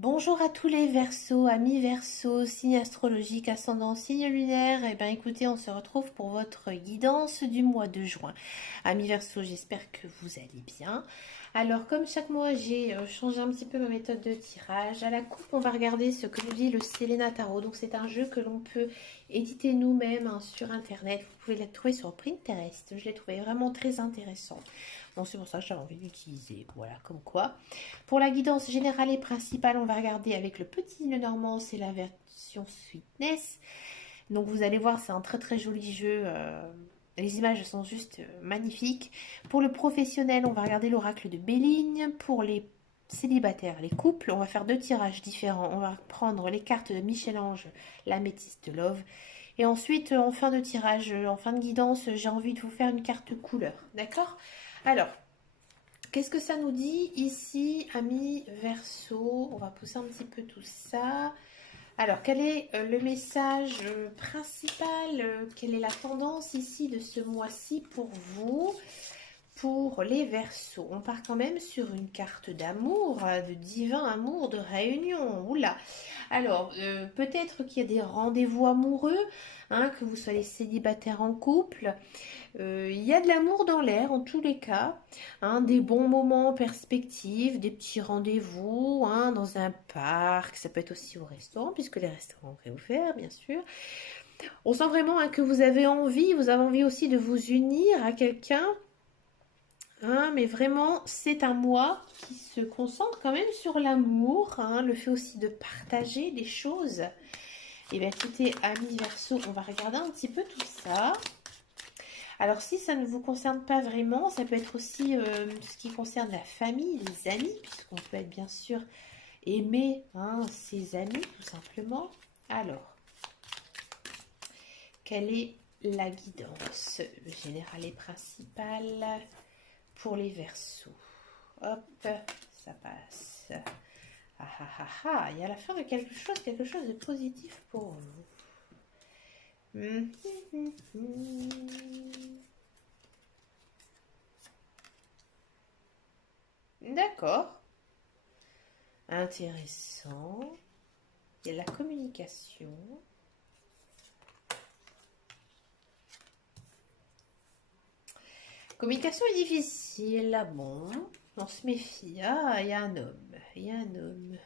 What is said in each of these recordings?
Bonjour à tous les Verseaux, amis Verseaux, signe astrologique, ascendant, signe lunaire. Eh bien écoutez, on se retrouve pour votre guidance du mois de juin. Amis Verseaux, j'espère que vous allez bien. Alors comme chaque mois, j'ai changé un petit peu ma méthode de tirage. À la coupe, on va regarder ce que nous dit le Selena Tarot. Donc c'est un jeu que l'on peut éditer nous-mêmes hein, sur Internet. Vous pouvez la trouver sur Pinterest. Je l'ai trouvé vraiment très intéressant. Donc c'est pour ça que j'avais envie d'utiliser. Voilà, comme quoi. Pour la guidance générale et principale, on va regarder avec le petit Lenormand, c'est la version Sweetness. Donc vous allez voir, c'est un très très joli jeu. Les images sont juste magnifiques. Pour le professionnel, on va regarder l'oracle de Béligne. Pour les célibataires, les couples, on va faire deux tirages différents. On va prendre les cartes de Michel-Ange, l'améthyste Love. Et ensuite, en fin de tirage, en fin de guidance, j'ai envie de vous faire une carte couleur. D'accord? Alors, qu'est-ce que ça nous dit ici, amis Verseau? On va pousser un petit peu tout ça. Alors, quel est le message principal? Quelle est la tendance ici de ce mois-ci pour vous? Pour les Verseaux, on part quand même sur une carte d'amour, de divin amour, de réunion. Oula. Alors, peut-être qu'il y a des rendez-vous amoureux, hein, que vous soyez célibataire en couple. Il y a de l'amour dans l'air en tous les cas, hein, des bons moments en perspective, des petits rendez-vous hein, dans un parc, ça peut être aussi au restaurant, puisque les restaurants sont réouverts bien sûr. On sent vraiment hein, que vous avez envie aussi de vous unir à quelqu'un, hein, mais vraiment c'est un mois qui se concentre quand même sur l'amour, hein, le fait aussi de partager des choses. Et bien écoutez, amis Verseau, on va regarder un petit peu tout ça. Alors si ça ne vous concerne pas vraiment, ça peut être aussi ce qui concerne la famille, les amis, puisqu'on peut être bien sûr aimer hein, ses amis tout simplement. Alors, quelle est la guidance générale et principale pour les Verseaux? Hop, ça passe. Ah ah ah ah, il y a la fin de quelque chose de positif pour vous. D'accord. Intéressant. Il y a la communication. Communication est difficile. Ah bon, on se méfie. Ah, il y a un homme. Il y a un homme.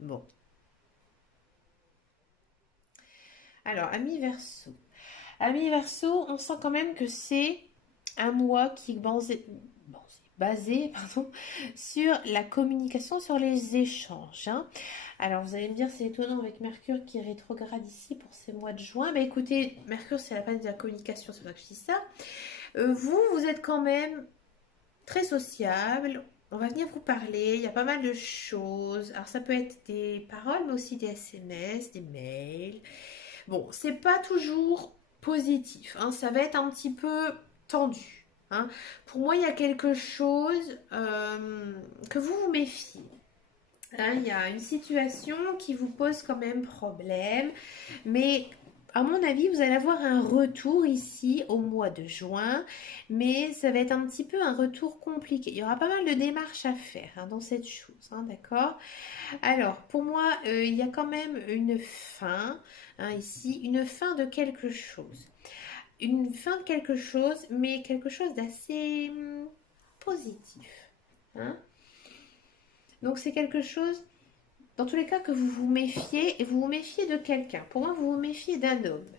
Bon. Alors, Ami Verseau. Ami Verseau, on sent quand même que c'est un mois qui est basé pardon, sur la communication, sur les échanges. Hein. Alors, vous allez me dire, c'est étonnant avec Mercure qui rétrograde ici pour ces mois de juin. Mais écoutez, Mercure, c'est la planète de la communication, c'est pour ça que je dis ça. Vous êtes quand même très sociable. On va venir vous parler. Il y a pas mal de choses. Alors, ça peut être des paroles, mais aussi des SMS, des mails. Bon, c'est pas toujours positif. Hein, ça va être un petit peu tendu. Hein. Pour moi, il y a quelque chose que vous vous méfiez. Hein, il y a une situation qui vous pose quand même problème, mais à mon avis, vous allez avoir un retour ici au mois de juin, mais ça va être un petit peu un retour compliqué. Il y aura pas mal de démarches à faire hein, dans cette chose, hein, d'accord? Alors, pour moi, il y a quand même une fin, hein, ici, une fin de quelque chose. Une fin de quelque chose, mais quelque chose d'assez positif. Hein. Donc, c'est quelque chose dans tous les cas que vous vous méfiez, et vous vous méfiez de quelqu'un. Pour moi, vous vous méfiez d'un homme.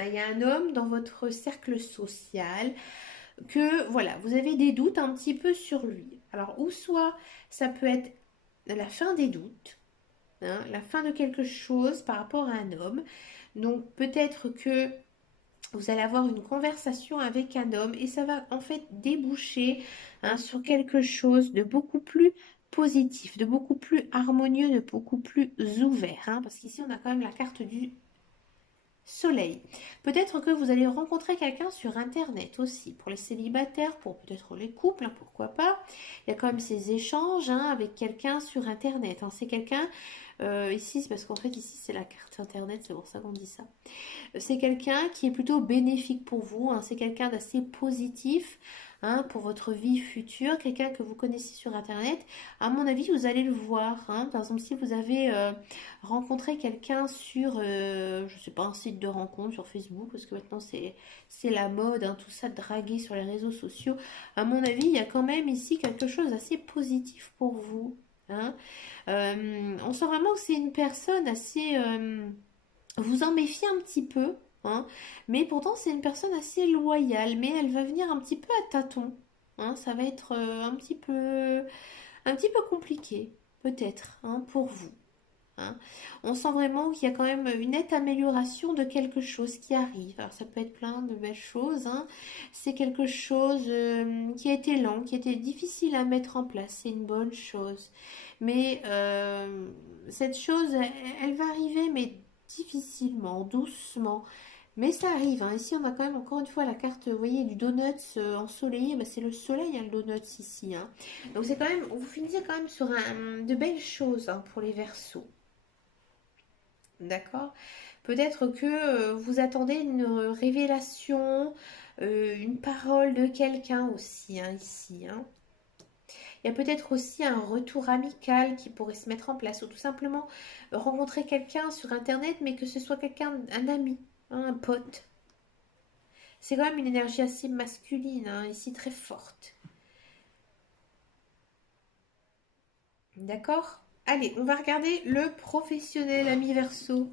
Il y a un homme dans votre cercle social que, voilà, vous avez des doutes un petit peu sur lui. Alors, ou soit ça peut être la fin des doutes, hein, la fin de quelque chose par rapport à un homme. Donc, peut-être que vous allez avoir une conversation avec un homme et ça va en fait déboucher hein, sur quelque chose de beaucoup plus positif, de beaucoup plus harmonieux, de beaucoup plus ouvert. Hein, parce qu'ici, on a quand même la carte du soleil. Peut-être que vous allez rencontrer quelqu'un sur Internet aussi, pour les célibataires, pour peut-être les couples, hein, pourquoi pas. Il y a quand même ces échanges hein, avec quelqu'un sur Internet. Hein. C'est quelqu'un Ici, c'est parce qu'en fait, ici, c'est la carte internet, c'est pour ça qu'on dit ça. C'est quelqu'un qui est plutôt bénéfique pour vous, hein. C'est quelqu'un d'assez positif, hein, pour votre vie future, quelqu'un que vous connaissez sur internet. À mon avis, vous allez le voir, hein. Par exemple, si vous avez rencontré quelqu'un sur, je sais pas, un site de rencontre sur Facebook, parce que maintenant c'est la mode, hein, tout ça, de draguer sur les réseaux sociaux. À mon avis, il y a quand même ici quelque chose d'assez positif pour vous, hein. On sent vraiment que c'est une personne assez... vous en méfiez un petit peu, hein, mais pourtant c'est une personne assez loyale, mais elle va venir un petit peu à tâtons, hein. Ça va être un petit peu compliqué, peut-être, hein, pour vous, hein. On sent vraiment qu'il y a quand même une nette amélioration de quelque chose qui arrive. Alors ça peut être plein de belles choses, hein. C'est quelque chose qui a été lent, qui a été difficile à mettre en place. C'est une bonne chose. Mais cette chose, elle va arriver, mais difficilement, doucement. Mais ça arrive, hein. Ici, on a quand même encore une fois la carte, vous voyez, du donuts ensoleillé. Bah, c'est le soleil, hein, le donuts ici, hein. Donc c'est quand même, vous finissez quand même sur de belles choses, hein, pour les Verseaux. D'accord? Peut-être que vous attendez une révélation, une parole de quelqu'un aussi, hein, ici, hein. Il y a peut-être aussi un retour amical qui pourrait se mettre en place, ou tout simplement rencontrer quelqu'un sur Internet, mais que ce soit quelqu'un, un ami, hein, un pote. C'est quand même une énergie assez masculine, hein, ici très forte. D'accord? Allez, on va regarder le professionnel, ami Verseau.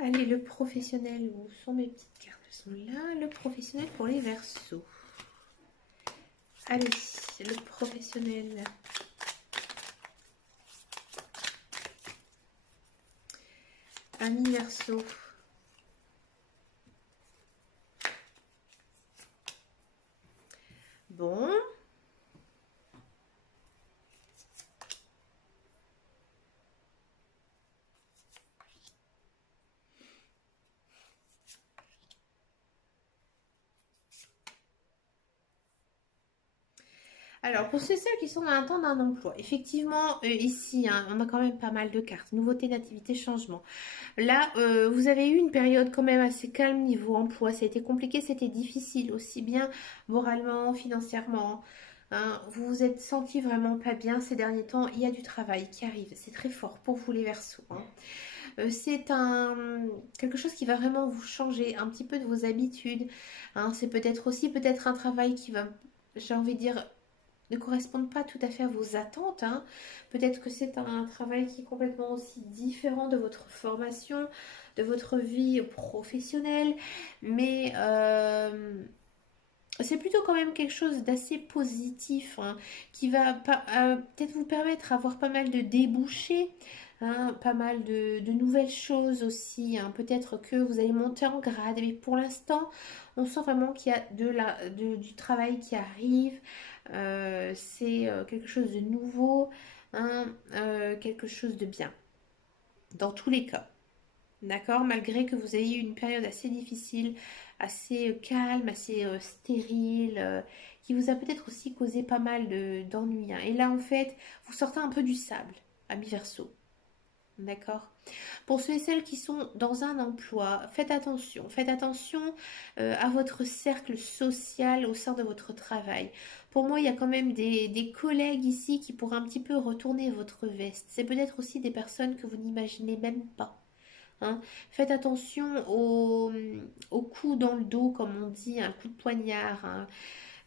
Allez, le professionnel, où sont mes petites cartes? Elles sont là. Le professionnel pour les Verseaux. Allez, le professionnel. Ami Verseau. Bon. Alors, pour ceux et celles qui sont dans l'attente d'un emploi, effectivement, ici, hein, on a quand même pas mal de cartes. Nouveauté, nativité, changement. Là, vous avez eu une période quand même assez calme niveau emploi. Ça a été compliqué, c'était difficile, aussi bien moralement, financièrement, hein. Vous vous êtes senti vraiment pas bien ces derniers temps. Il y a du travail qui arrive. C'est très fort pour vous les Verseaux, hein. C'est quelque chose qui va vraiment vous changer un petit peu de vos habitudes, hein. C'est peut-être aussi peut-être un travail qui va, j'ai envie de dire, ne correspondent pas tout à fait à vos attentes, hein. Peut-être que c'est un travail qui est complètement aussi différent de votre formation, de votre vie professionnelle, mais c'est plutôt quand même quelque chose d'assez positif, hein, qui va peut-être vous permettre d'avoir pas mal de débouchés, hein, pas mal de nouvelles choses aussi, hein. Peut-être que vous allez monter en grade, mais pour l'instant, on sent vraiment qu'il y a du travail qui arrive. C'est quelque chose de nouveau, hein, quelque chose de bien, dans tous les cas. D'accord? Malgré que vous ayez eu une période assez difficile, assez calme, assez stérile, qui vous a peut-être aussi causé pas mal d'ennuis, hein. Et là, en fait, vous sortez un peu du sable, ami Verseau. D'accord? Pour ceux et celles qui sont dans un emploi, faites attention. Faites attention à votre cercle social au sein de votre travail. Pour moi, il y a quand même des collègues ici qui pourraient un petit peu retourner votre veste. C'est peut-être aussi des personnes que vous n'imaginez même pas, hein. Faites attention au coup dans le dos, comme on dit, un coup de poignard, hein.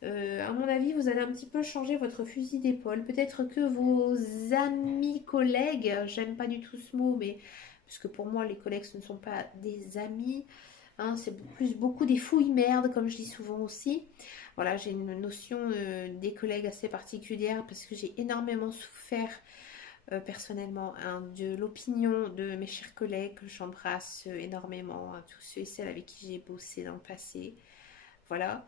À mon avis, vous allez un petit peu changer votre fusil d'épaule. Peut-être que vos amis collègues, j'aime pas du tout ce mot, mais parce que pour moi, les collègues, ce ne sont pas des amis, hein, c'est plus beaucoup des fouilles merdes, comme je dis souvent aussi. Voilà, j'ai une notion des collègues assez particulière parce que j'ai énormément souffert personnellement, hein, de l'opinion de mes chers collègues que j'embrasse énormément, hein, tous ceux et celles avec qui j'ai bossé dans le passé. Voilà.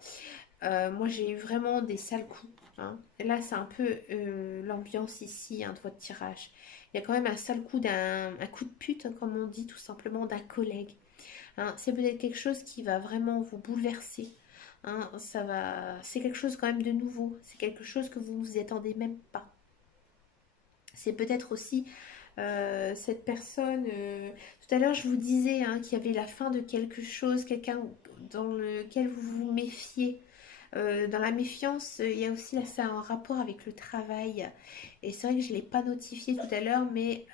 Moi, j'ai eu vraiment des sales coups, hein. Et là, c'est un peu l'ambiance ici, hein, de votre tirage. Il y a quand même un sale coup un coup de pute, hein, comme on dit tout simplement, d'un collègue, hein. C'est peut-être quelque chose qui va vraiment vous bouleverser, hein, ça va, c'est quelque chose quand même de nouveau. C'est quelque chose que vous ne vous y attendez même pas. C'est peut-être aussi cette personne. Tout à l'heure, je vous disais hein, qu'il y avait la fin de quelque chose, quelqu'un dans lequel vous vous méfiez. Dans la méfiance, il y a aussi là, ça a un rapport avec le travail. Et c'est vrai que je ne l'ai pas notifié tout à l'heure, mais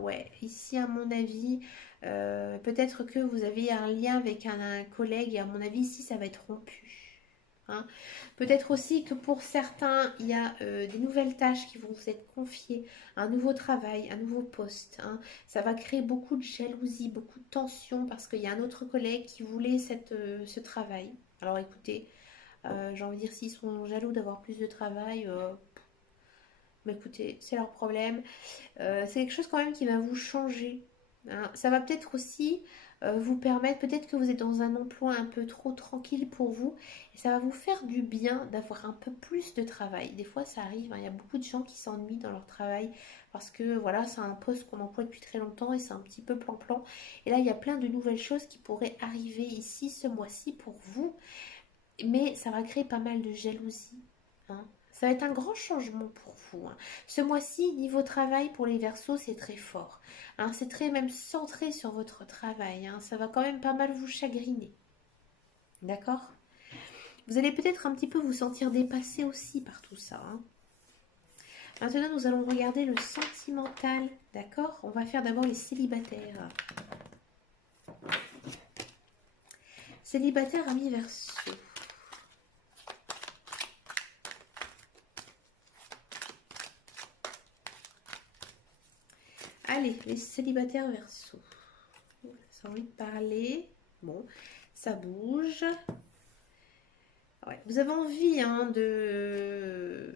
ouais, ici, à mon avis, peut-être que vous avez un lien avec un collègue, et à mon avis, ici, ça va être rompu. Hein. Peut-être aussi que pour certains, il y a des nouvelles tâches qui vont vous être confiées, un nouveau travail, un nouveau poste. Hein. Ça va créer beaucoup de jalousie, beaucoup de tension parce qu'il y a un autre collègue qui voulait ce travail. Alors écoutez, j'ai envie de dire, s'ils sont jaloux d'avoir plus de travail, mais écoutez, c'est leur problème. C'est quelque chose quand même qui va vous changer. Hein. Ça va peut-être aussi vous permettre, peut-être que vous êtes dans un emploi un peu trop tranquille pour vous, et ça va vous faire du bien d'avoir un peu plus de travail. Des fois, ça arrive, hein, il y a beaucoup de gens qui s'ennuient dans leur travail parce que voilà, c'est un poste qu'on emploie depuis très longtemps et c'est un petit peu plan-plan. Et là, il y a plein de nouvelles choses qui pourraient arriver ici ce mois-ci pour vous, mais ça va créer pas mal de jalousie. Hein. Ça va être un grand changement pour vous. Hein. Ce mois-ci, niveau travail pour les Verseaux, c'est très fort. Hein. C'est très même centré sur votre travail. Hein. Ça va quand même pas mal vous chagriner. D'accord? Vous allez peut-être un petit peu vous sentir dépassé aussi par tout ça. Hein. Maintenant, nous allons regarder le sentimental. D'accord? On va faire d'abord les célibataires. Célibataire ami Verseau. Allez, les célibataires Verseau. Ça a envie de parler. Bon, ça bouge. Ouais, vous avez envie hein, de...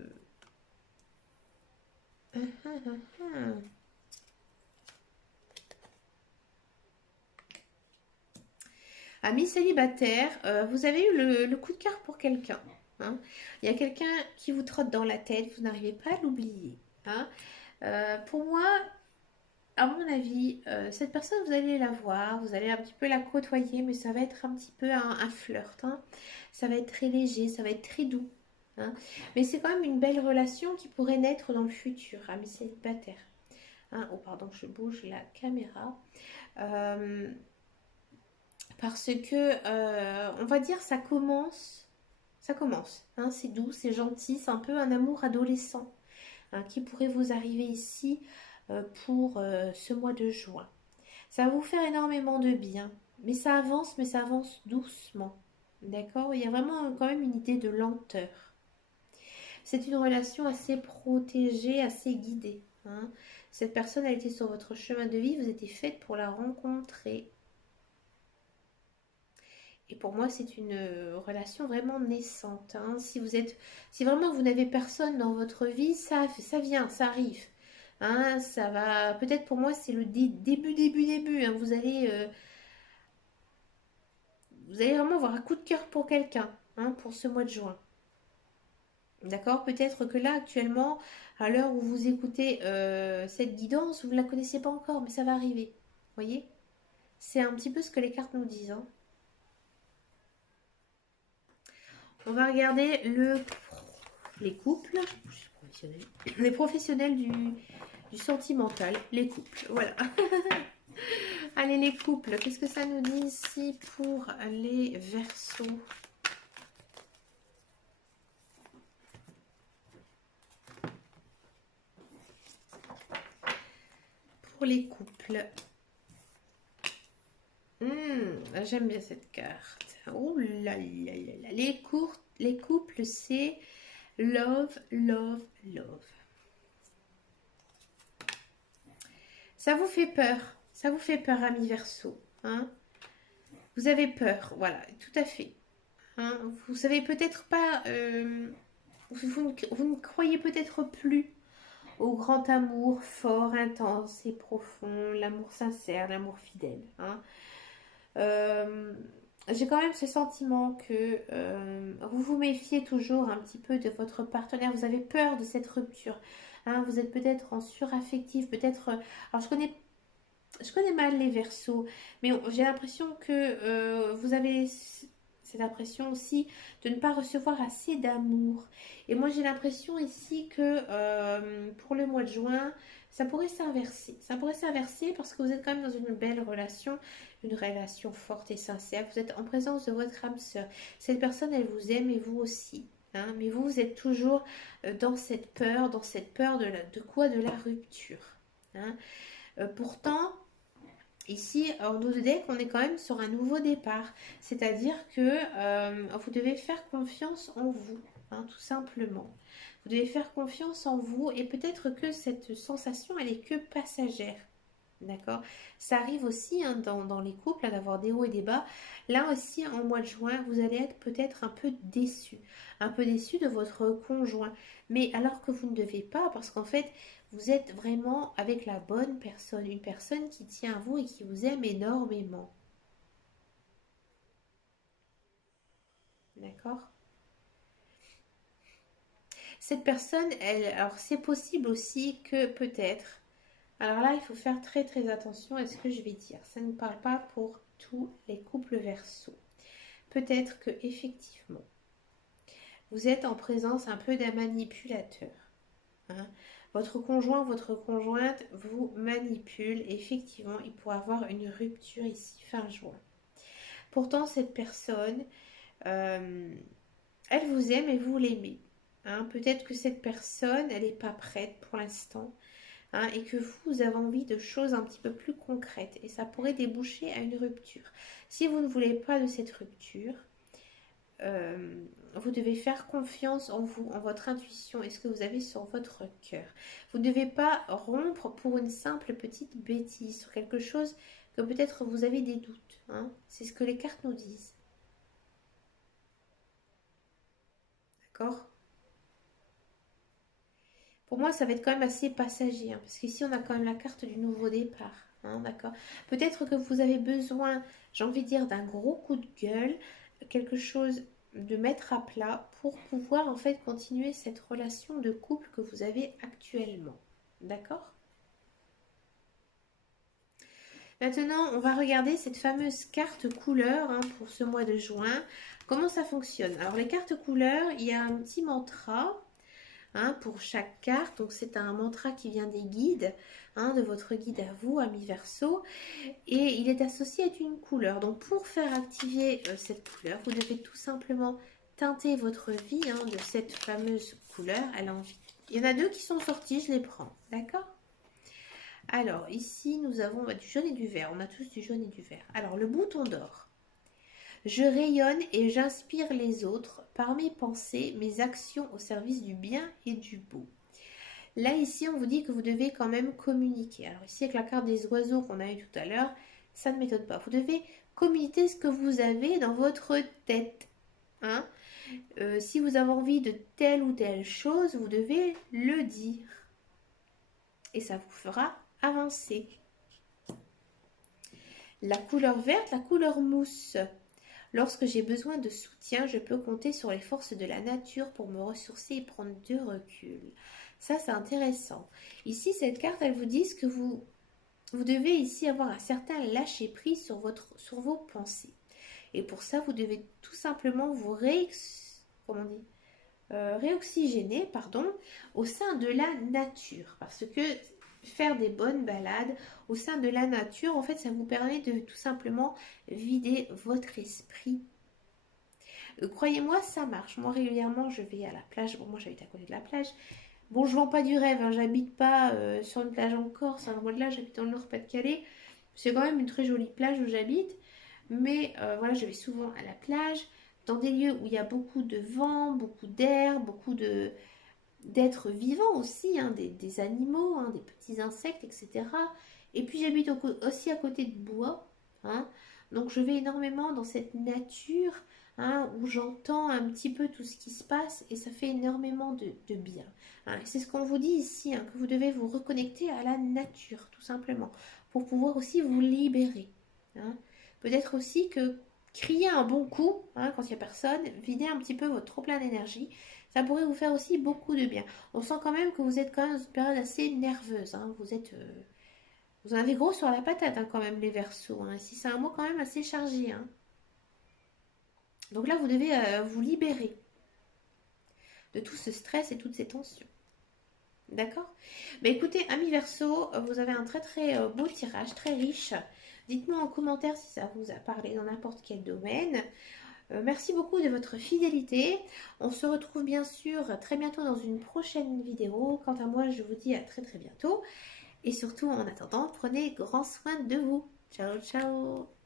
Amis célibataires, vous avez eu le coup de cœur pour quelqu'un. Hein. Il y a quelqu'un qui vous trotte dans la tête, vous n'arrivez pas à l'oublier. Hein. Pour moi, à mon avis, cette personne, vous allez la voir, vous allez un petit peu la côtoyer, mais ça va être un petit peu un flirt. Hein. Ça va être très léger, ça va être très doux. Hein. Mais c'est quand même une belle relation qui pourrait naître dans le futur, amis célibataires. Hein. Oh, pardon, je bouge la caméra. Euh, Parce que, on va dire, ça commence. Ça commence. Hein. C'est doux, c'est gentil, c'est un peu un amour adolescent hein, qui pourrait vous arriver ici pour ce mois de juin. Ça va vous faire énormément de bien, mais ça avance doucement. D'accord? Il y a vraiment quand même une idée de lenteur. C'est une relation assez protégée, assez guidée. Hein. Cette personne a été sur votre chemin de vie, vous étiez faite pour la rencontrer. Et pour moi, c'est une relation vraiment naissante. Hein. Si vraiment vous n'avez personne dans votre vie, ça vient, ça arrive. Hein, ça va. Peut-être pour moi, c'est le début. Hein. Vous allez vraiment avoir un coup de cœur pour quelqu'un, hein, pour ce mois de juin. D'accord? Peut-être que là, actuellement, à l'heure où vous écoutez cette guidance, vous ne la connaissez pas encore, mais ça va arriver. Vous voyez? C'est un petit peu ce que les cartes nous disent. Hein. On va regarder les couples, les professionnels du sentimental, les couples, voilà. Allez, les couples, qu'est-ce que ça nous dit ici pour les Verseaux? Pour les couples. J'aime bien cette carte. Oh là là là là. Les couples, c'est love, love, love. Ça vous fait peur. Ça vous fait peur, amis Verseau. Hein? Vous avez peur, voilà, tout à fait. Hein? Vous savez peut-être pas, vous ne croyez peut-être plus au grand amour fort, intense et profond, l'amour sincère, l'amour fidèle. Hein? Euh, j'ai quand même ce sentiment que vous vous méfiez toujours un petit peu de votre partenaire. Vous avez peur de cette rupture. Hein? Vous êtes peut-être en suraffectif, peut-être. Alors je connais mal les Verseaux, mais j'ai l'impression que vous avez cette impression aussi de ne pas recevoir assez d'amour. Et moi, j'ai l'impression ici que pour le mois de juin, ça pourrait s'inverser. Ça pourrait s'inverser parce que vous êtes quand même dans une relation forte et sincère. Vous êtes en présence de votre âme sœur. Cette personne, elle vous aime et vous aussi. Hein, mais vous, vous êtes toujours dans cette peur de quoi? De la rupture. Hein. Pourtant, ici, en dos de deck, on est quand même sur un nouveau départ. C'est-à-dire que vous devez faire confiance en vous, hein, tout simplement. Vous devez faire confiance en vous et peut-être que cette sensation, elle est que passagère. D'accord? Ça arrive aussi hein, dans les couples hein, d'avoir des hauts et des bas. Là aussi, en mois de juin, vous allez être peut-être un peu déçu. Un peu déçu de votre conjoint. Mais alors que vous ne devez pas, parce qu'en fait, vous êtes vraiment avec la bonne personne. Une personne qui tient à vous et qui vous aime énormément. D'accord? Cette personne, elle, alors c'est possible aussi que peut-être. Alors là, il faut faire très très attention à ce que je vais dire. Ça ne parle pas pour tous les couples Verseau. Peut-être que effectivement, vous êtes en présence un peu d'un manipulateur. Hein. Votre conjoint, votre conjointe vous manipule. Effectivement, il pourrait avoir une rupture ici fin juin. Pourtant, cette personne, euh, elle vous aime et vous l'aimez. Hein. Peut-être que cette personne, elle n'est pas prête pour l'instant. Hein, et que vous avez envie de choses un petit peu plus concrètes et ça pourrait déboucher à une rupture. Si vous ne voulez pas de cette rupture, vous devez faire confiance en vous, en votre intuition et ce que vous avez sur votre cœur. Vous ne devez pas rompre pour une simple petite bêtise, sur quelque chose que peut-être vous avez des doutes. Hein. C'est ce que les cartes nous disent. D'accord? Pour moi, ça va être quand même assez passager, hein, parce qu'ici, on a quand même la carte du nouveau départ. Hein, d'accord. Peut-être que vous avez besoin, j'ai envie de dire, d'un gros coup de gueule, quelque chose de mettre à plat pour pouvoir en fait continuer cette relation de couple que vous avez actuellement. D'accord? Maintenant, on va regarder cette fameuse carte couleur hein, pour ce mois de juin. Comment ça fonctionne? Alors, les cartes couleurs, il y a un petit mantra hein, pour chaque carte. Donc c'est un mantra qui vient des guides, hein, de votre guide à vous, ami Verseau, et il est associé à une couleur. Donc pour faire activer cette couleur, vous devez tout simplement teinter votre vie hein, de cette fameuse couleur à l'envie. Il y en a deux qui sont sortis, je les prends, d'accord? Alors ici nous avons du jaune et du vert, on a tous du jaune et du vert. Alors le bouton d'or. Je rayonne et j'inspire les autres par mes pensées, mes actions au service du bien et du beau. Là, ici, on vous dit que vous devez quand même communiquer. Alors ici, avec la carte des oiseaux qu'on a eu tout à l'heure, ça ne m'étonne pas. Vous devez communiquer ce que vous avez dans votre tête. Hein. Si vous avez envie de telle ou telle chose, vous devez le dire. Et ça vous fera avancer. La couleur verte, la couleur mousse. Lorsque j'ai besoin de soutien, je peux compter sur les forces de la nature pour me ressourcer et prendre du recul. Ça, c'est intéressant. Ici, cette carte, elle vous dit que vous devez ici avoir un certain lâcher-prise sur vos pensées. Et pour ça, vous devez tout simplement vous réoxygéner au sein de la nature. Parce que faire des bonnes balades au sein de la nature, en fait, ça vous permet de tout simplement vider votre esprit. Croyez-moi, ça marche. Moi, régulièrement, je vais à la plage. Bon, moi, j'habite à côté de la plage. Bon, je vends pas du rêve. Hein. J'habite pas sur une plage en Corse. Hein. Moi, de là, j'habite dans le Nord-Pas-de-Calais. C'est quand même une très jolie plage où j'habite. Mais voilà, je vais souvent à la plage, dans des lieux où il y a beaucoup de vent, beaucoup d'air, beaucoup d'êtres vivants aussi, hein, des animaux, hein, des petits insectes, etc. Et puis j'habite aussi à côté de bois, hein, donc je vais énormément dans cette nature hein, où j'entends un petit peu tout ce qui se passe et ça fait énormément de bien. Hein. C'est ce qu'on vous dit ici, hein, que vous devez vous reconnecter à la nature, tout simplement, pour pouvoir aussi vous libérer. Hein. Peut-être aussi que crier un bon coup, hein, quand il n'y a personne, vider un petit peu votre trop-plein d'énergie, ça pourrait vous faire aussi beaucoup de bien. On sent quand même que vous êtes quand même dans une période assez nerveuse. Hein. Vous en avez gros sur la patate hein, quand même les Verseaux. Hein. Ici c'est un mot quand même assez chargé. Hein. Donc là, vous devez vous libérer de tout ce stress et toutes ces tensions. D'accord? Mais écoutez, amis Verseau, vous avez un très très beau tirage, très riche. Dites-moi en commentaire si ça vous a parlé dans n'importe quel domaine. Merci beaucoup de votre fidélité. On se retrouve bien sûr très bientôt dans une prochaine vidéo. Quant à moi, je vous dis à très très bientôt. Et surtout, en attendant, prenez grand soin de vous. Ciao, ciao!